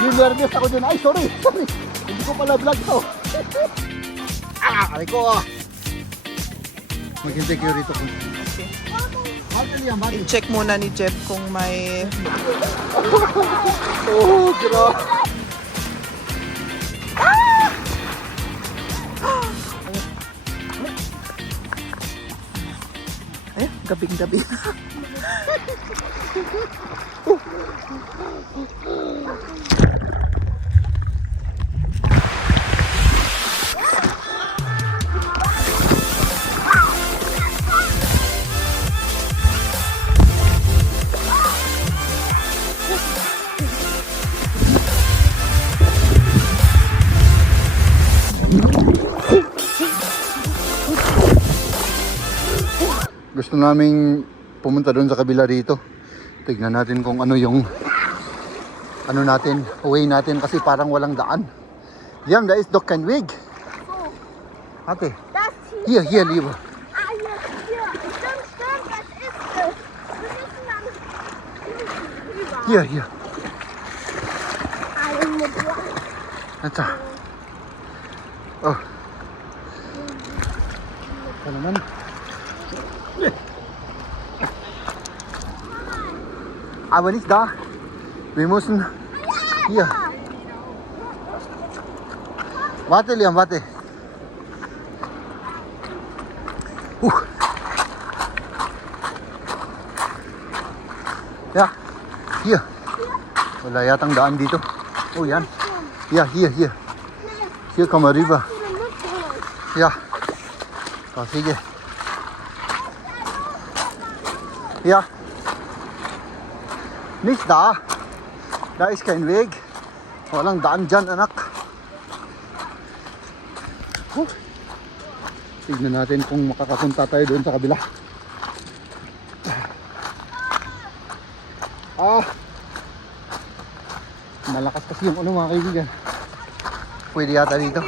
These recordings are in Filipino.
Yung nervous ako dyan. Ay, sorry. Hindi ko pala vlog to. Aray ko. Maghintay kayo rito kung... I-check muna ni Jeff kung may... Oh, grabe. Ay, gabing-gabi. Gusto naming pumunta doon sa kabila dito. Tignan natin kung ano yung ano natin, way natin kasi parang walang daan. Yan, da is Dokkenweg. Ate. Hier, lieber. Hier. Ito. Oh. Ito naman. Aber nicht da. Wir müssen hier. Warte, Liam, warte. Ja, hier. Wala yatang daan dito. Oh, yan. Ja, hier. Hier kommen wir rüber. Ja. Oh, sige. Ja. Nicht da. Da ist kein Weg. Walang daan dyan, anak. Tignan natin kung makakapunta tayo doon sa kabila. Malakas kasi yung ano, mga kaibigan. Pwede yata dito.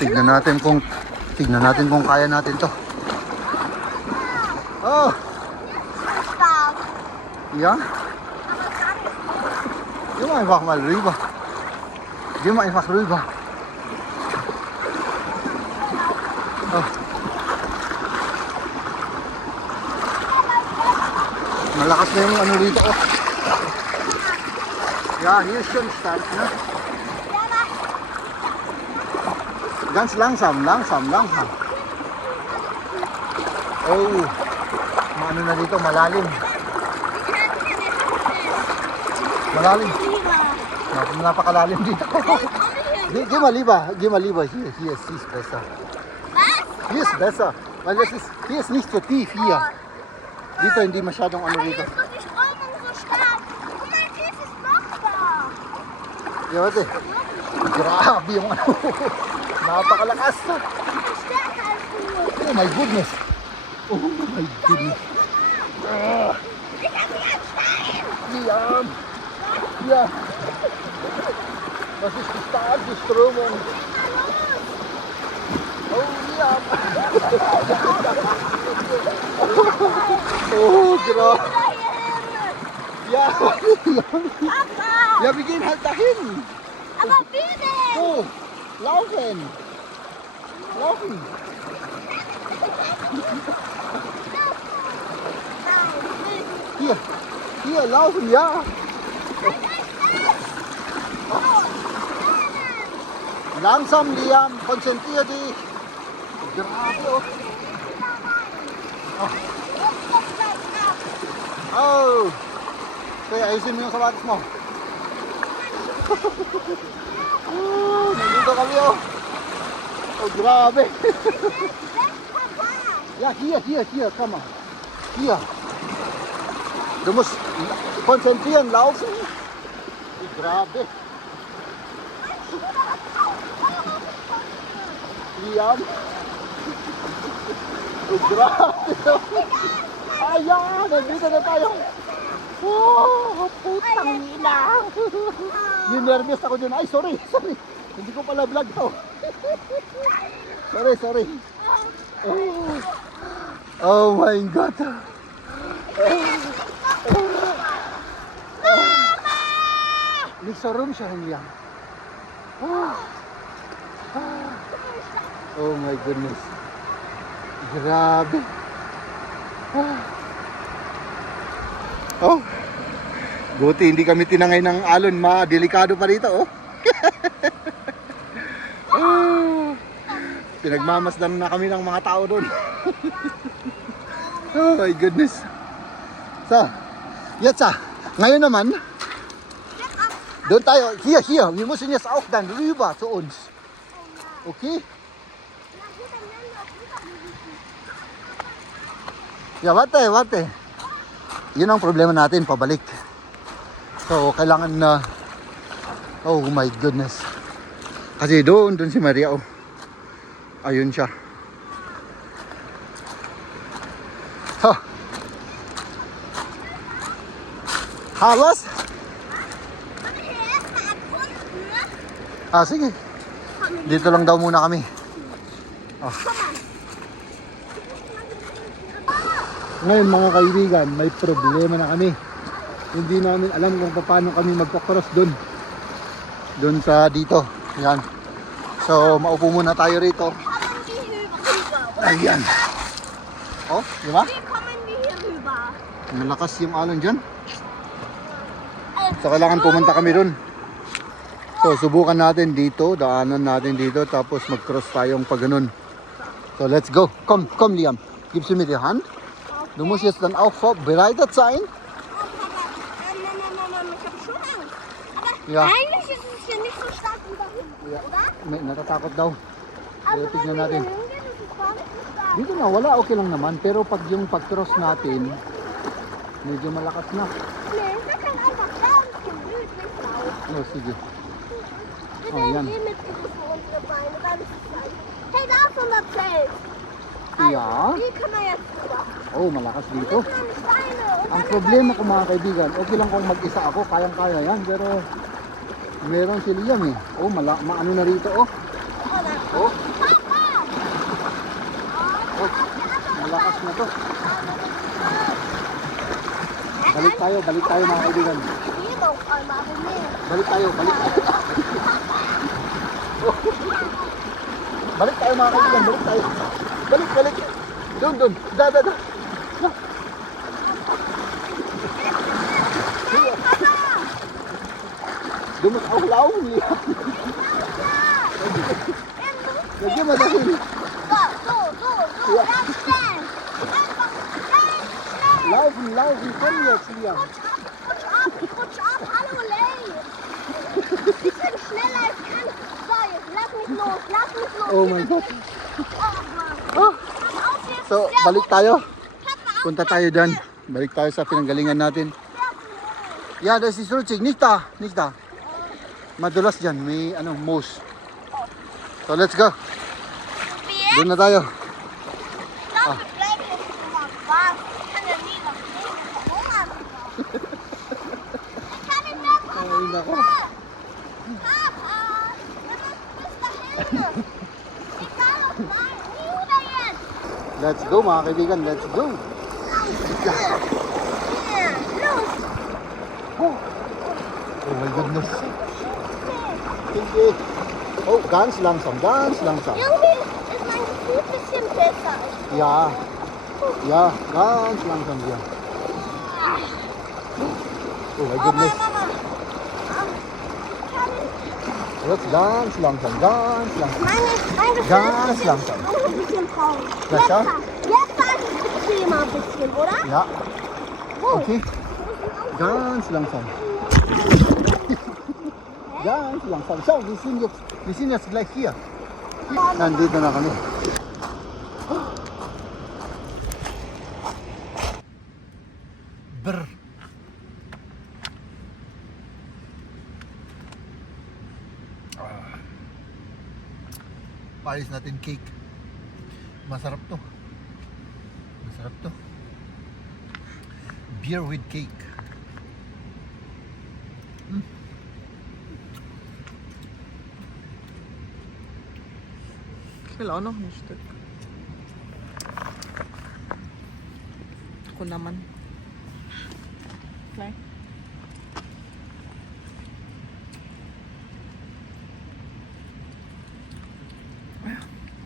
Tignan natin kung kaya natin to. Oh. Ja? Geh mal einfach mal rüber. Geh mal einfach rüber. Oh. Malakas na yung ano dito. Oh. Ja, hier ist schon stark, ne? Ganz langsam. Oh. Ano na dito, malalim. Napakalalim dito. Geh mal lieber. Hier ist es besser. Hier ist besser. Weil hier ist nicht so tief hier. Dito hindi masyadong ano dito. Ja, warte. Grabe yung ano. Napakalakas. Oh my goodness. Liam. Ja. Das ist die starke Strömung. Oh, Liam. Oh, grabe. Ja. Ja, wir gehen halt dahin. Aber wie denn? So, laufen. Hier, laufen, ja. Langsam, Liam, konzentrier dich. Grabe. Oh. Kaya ayusin mo yung sapatos mo. Nandito kami, oh. Oh, grabe. Ja, hier, komm mal. Hier. Du musst konzentrieren, laufen. Grabe. Liam. Grabe. Ayan, nandito na tayo. Oh, putang ina. Yung nervous ako dyan. Ay, sorry. Hindi ko pala vlog to. Sorry. Oh my God. Lisarum siya hanggang. Oh my goodness. Grabe. Oh. Buti hindi kami tinangay ng alon, delikado pa rito, oh. Pinagmamasdan na kami ng mga tao doon. Oh my goodness. So, Yatsa, ngayon naman, doon tayo, hier, wir müssen jetzt auch dann rüber zu uns. Okay? Ja, warte. Yun ang problema natin, pabalik. So, kailangan na, oh my goodness. Kasi doon si Maria, oh. Ayun siya. Ha. Halos? Sige. Dito lang daw muna kami. Ngayon mga kaibigan, may problema na kami. Hindi namin alam kung paano kami magkakross doon. Doon sa dito. Yan. So, maupo muna tayo rito. Ayan. Oh, di ba? Wie kommen wir hier rüber? Malakas yung alon dyan. So, kailangan pumunta kami doon. So, subukan natin dito. Daanan natin dito. Tapos mag-cross tayong pag ganun. So, let's go. Komm, Liam. Gibst du mir die Hand? Du musst jetzt dann auch vorbereitet sein. Nein, ich habe schon Angst. Aber Ja. eigentlich ist es hier nicht so stark wie da hinten, Ja. oder? May natatakot daw. Also tignan wenn wir natin. hier hingehen, ist es gar nicht so stark. Dito na, wala. Okay lang naman. Pero pag yung pag-cross natin, medyo malakas na. Nee, wir können einfach ganz gemütlich laufen. Oh, sige. Wir Oh, werden Jan. mitgerissen, unsere Beine. Dann ist es leicht. Hey, da ist unser Zelt. Ja. Wie können wir jetzt rüber? Oh, malakas dito. Wir haben Steine. Und Ang dann problema ko mga kaibigan, okay lang kung mag-isa ako, kayang-kaya yan. Pero meron si Liam eh. Oh, maano na rito oh. Oh, Papa! oh, malakas na to. Balik tayo mga kaibigan. Hier auf einmal, aber nee. Balik tayo. Balik tayo mga kaibigan, balik tayo. Balik. Doon. Da. Du musst auch laufen, Liam. Lagyan mo dahil. So, Ja. ganz schnell. Einfach ganz schnell. Laufen, komm jetzt, Liam. Rutsch ab, hallo Lay. Ich bin schneller als kann. So, jetzt lass mich los. Oh my God. Oh. Auf jetzt. So, balik tayo. Punta tayo dyan. Balik tayo sa pinanggalingan natin. Ja, das ist rutschig. Nicht da. Madulas dyan. May moss. So, let's go. Doon na tayo. Ich glaube, wir bleiben jetzt immer warten. Ich kann ja nie nach Hause verhungern. Ich kann nicht mehr Ay, nako. Papa, wir müssen bis dahin. Egal ob nein, nie oder jetzt. Let's go mga kaibigan. Let's go. Hier, los. Oh my goodness. Sige. Oh, ganz langsam. Irgendwie ist mein Gefühl ein bisschen besser. Ja, ganz langsam hier. Oh my Oh, goodness. Mama. Jetzt ganz langsam. Mein Gefühl Ganz ist langsam. auch ein bisschen traurig. Besser? Jetzt fahre ich mal ein bisschen, oder? Ja, Oh. okay. Ganz langsam. Ganz langsam. Schau, wir sind jetzt gleich hier. Nandito na kami. Brr. Paris natin cake. Masarap to. Beer with cake. Ich will auch noch ein Stück. Ako naman. Okay.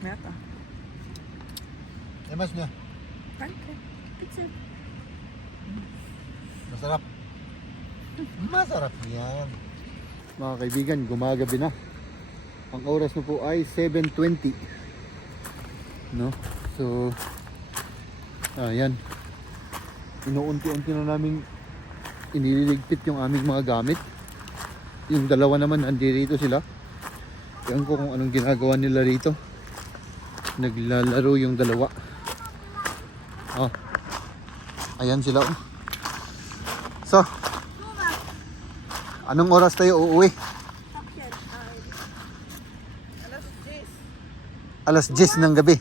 Meta. Emas niya. Danke. Bitte. Masarap. Masarap yan. Mga kaibigan, gumagabi na. Ang oras na po ay 7:20. No? So, ayan. Inuunti-unti na namin iniligpit yung aming mga gamit. Yung dalawa naman, andirito sila. Ewan ko kung anong ginagawa nila rito. Naglalaro yung dalawa. Oh. Ayan sila. Oh. So, anong oras tayo uuwi? Alas 10 ng gabi.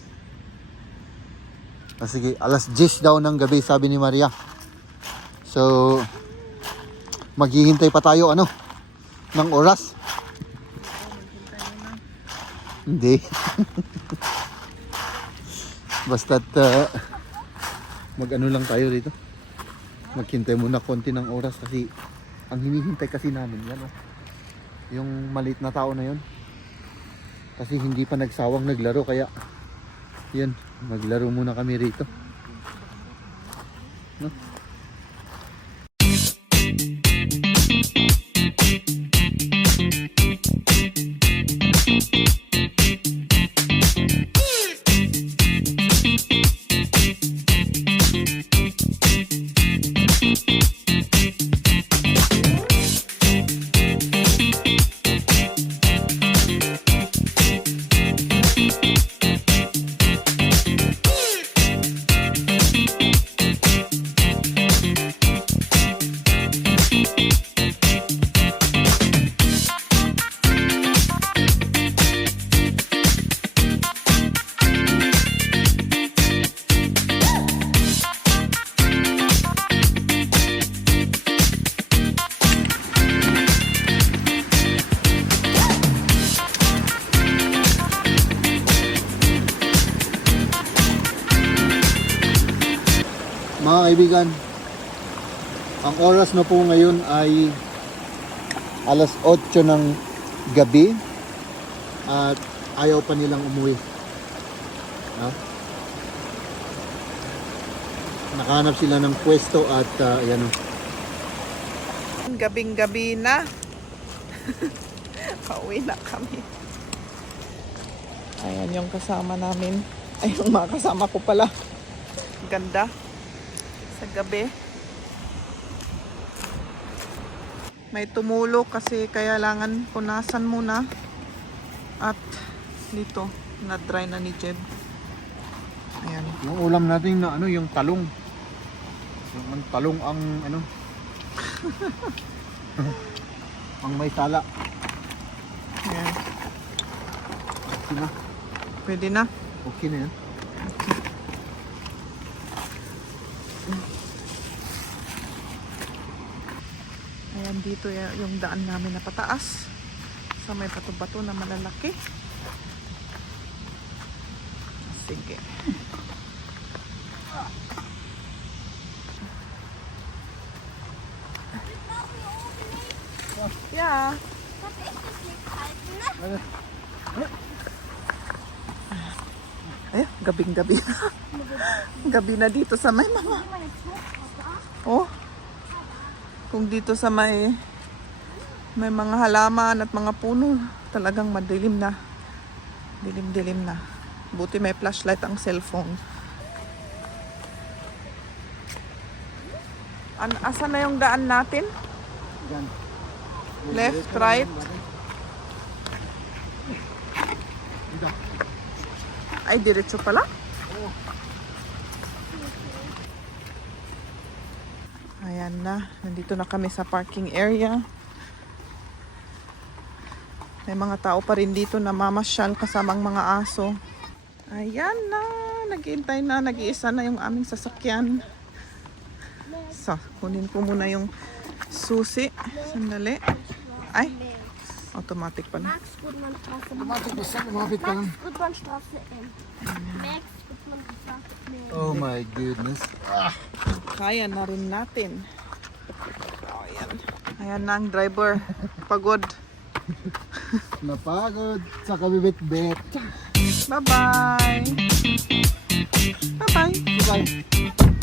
Ah, sige, alas 10 daw ng gabi sabi ni Maria. So, maghihintay pa tayo ano ng oras. Hindi. Basta't mag-ano lang tayo rito. Maghintay muna konti ng oras kasi ang hinihintay kasi namin yan oh. Yung maliit na tao na yun. Kasi hindi pa nagsawang naglaro kaya yun, maglaro muna kami rito. No? Mga kaibigan, ang oras na po ngayon ay alas 8 ng gabi at ayaw pa nilang umuwi. No? Nakahanap sila ng pwesto at ayan o. Gabing-gabi na. Pauwi na kami. Ayan yung kasama namin. Ay, yung mga kasama ko pala. Ganda. Sa gabi. May tumulo kasi kailangan punasan muna. At dito, na-dry na ni Jeb. Ayan. Yung ulam natin na ano, yung talong. Yung talong ang ano. ang may sala. Ayan. Okay na. Pwede na. Okay na yan. Ayan dito yung daan namin na pataas. Sa may bato-bato na malalaki. Sige. Yeah. Was ist das nicht halten, ne? Ay, gabing-gabi na. Gabi na dito sa may mga. Oh. Kung dito sa may mga halaman at mga puno, talagang madilim na. Dilim-dilim na. Buti may flashlight ang cellphone. Asan na yung daan natin? Yan. Left, right? Dito. Ay, diretso pala? Ayan na. Nandito na kami sa parking area. May mga tao pa rin dito na mamasyal kasamang mga aso. Ayan na. Naghihintay na. Nag-iisa na yung aming sasakyan. So, kunin ko muna yung susi. Sandali. Ay, automatic pala. Max Gutmannstraße. Automatic, basta lumapit ka lang. Max Gutmannstraße M. Max Gutmannstraße M. Oh my goodness. Kaya na rin natin. Ayan na ang driver. Pagod. Napagod sa kabibit-bit. Bye-bye. Bye-bye. Bye-bye.